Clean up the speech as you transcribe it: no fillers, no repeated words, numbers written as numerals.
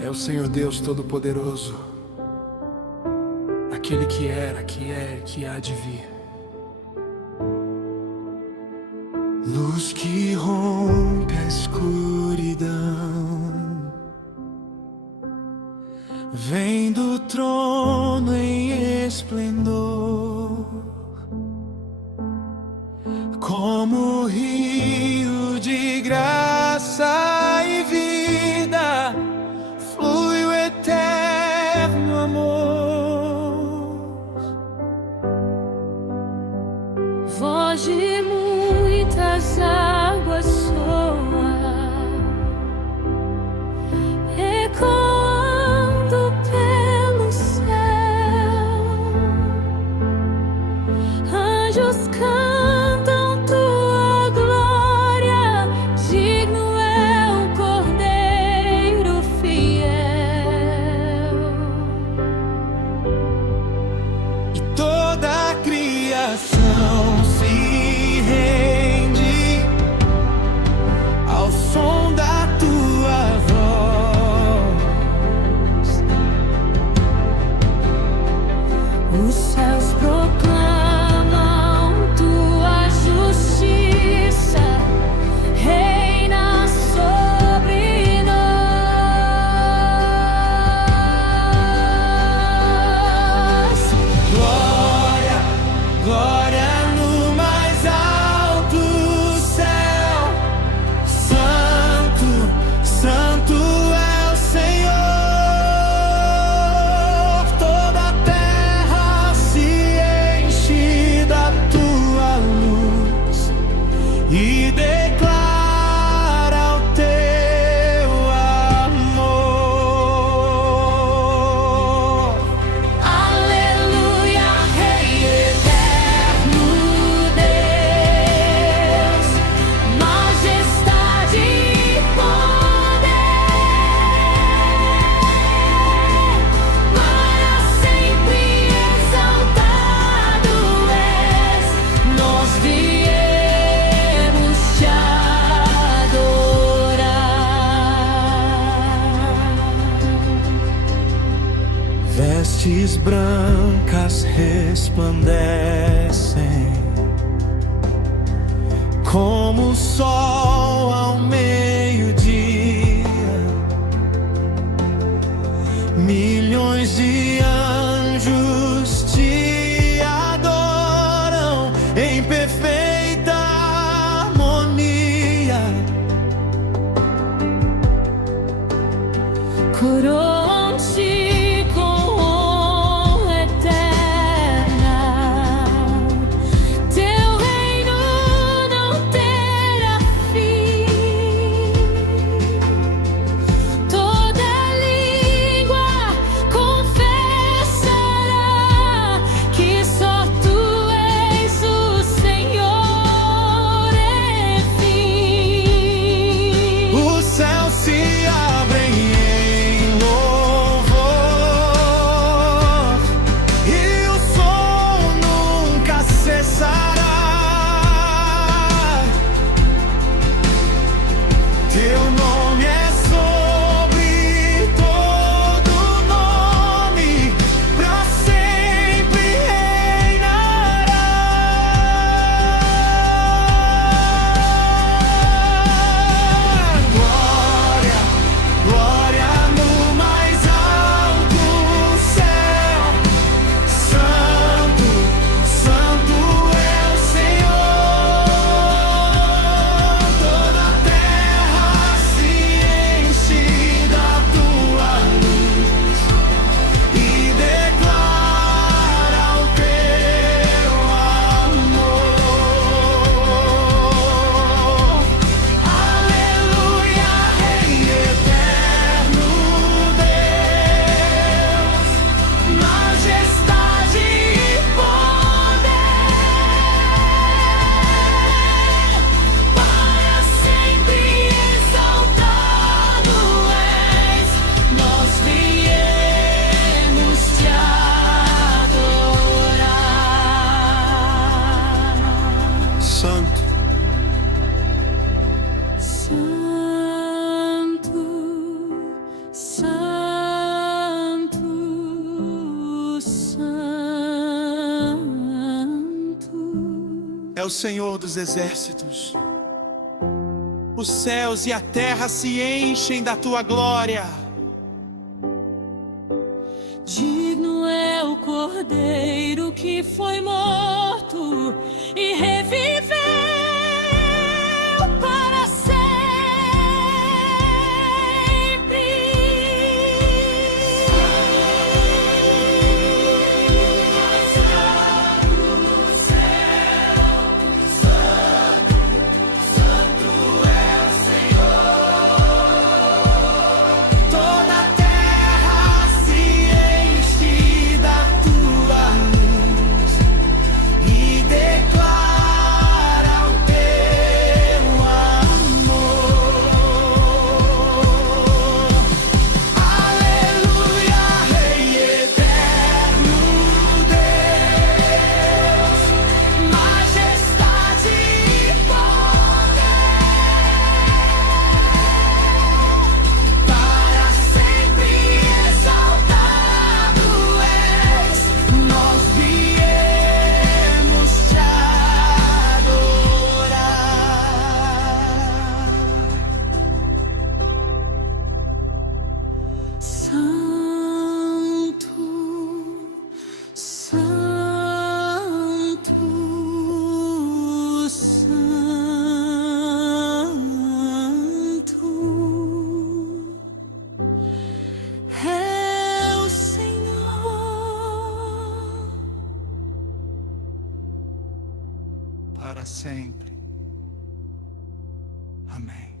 É o Senhor Deus Todo-Poderoso, aquele que era, que é e que há de vir. Luz que rompe a escuridão, vem do trono em esplendor, como rio de graça e vida, flui o eterno amor. Voz de muitas águas soa, ecoando pelo céu. Anjos cantam tua glória, digno é o Cordeiro fiel. E toda a criação se rende ao som da tua voz. Os céus proclamam tua justiça, reina sobre nós. Glória, glória no mais alto céu. Santo, santo é o Senhor. Toda a terra se enche da tua luz e declara o teu amor. Aleluia, Rei eterno Deus, majestade e poder, para sempre exaltado és. Nós viemos te adorar. Vestes brancas resplandecem como o sol ao meio-dia. Milhões de anjos te adoram em perfeita harmonia. Coroam-te com honra eterna, teu reino não terá fim. Toda língua confessará que só tu és o Senhor, enfim. Os céus se abrem em louvor e o som nunca cessará. Teu nome é sobre todo nome, pra sempre reinará. Glória, glória no mais alto céu. Santo, santo é o Senhor. Toda a terra se é o Senhor dos exércitos. Os céus e a terra se enchem da tua glória. Digno é o Cordeiro que foi morto e reviveu para sempre. Toda a terra se enche da tua luz e declara o teu amor. Aleluia, Rei eterno Deus, majestade e poder. Para sempre exaltado és, nós viemos te adorar. Santo, Santo, Santo é o Senhor. Para sempre. Amém.